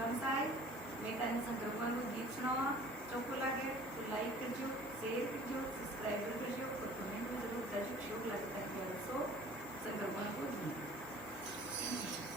राम साई मेहता ने शंकर भगवान गीत सुनावा चौको लगे तो लाइक करजो शेर करजो सब्सक्राइब करजो और कमेंट में जरूर बताजो केवुं लागे ताकि शंकर भगवान गीत